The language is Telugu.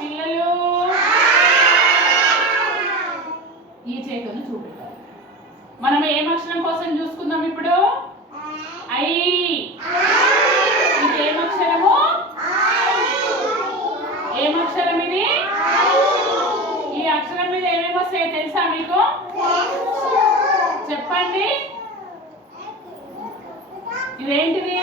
పిల్లలు ఈ చేతులు చూపెట్టాలి. మనం ఏం అక్షరం కోసం చూసుకుందాం ఇప్పుడు? ఐ. ఇది ఏం అక్షరము? ఏం అక్షరం ఇది? ఈ అక్షరం మీద ఏమేమి వస్తాయో తెలుసా మీకు? చెప్పండి. ఇదేంటిది?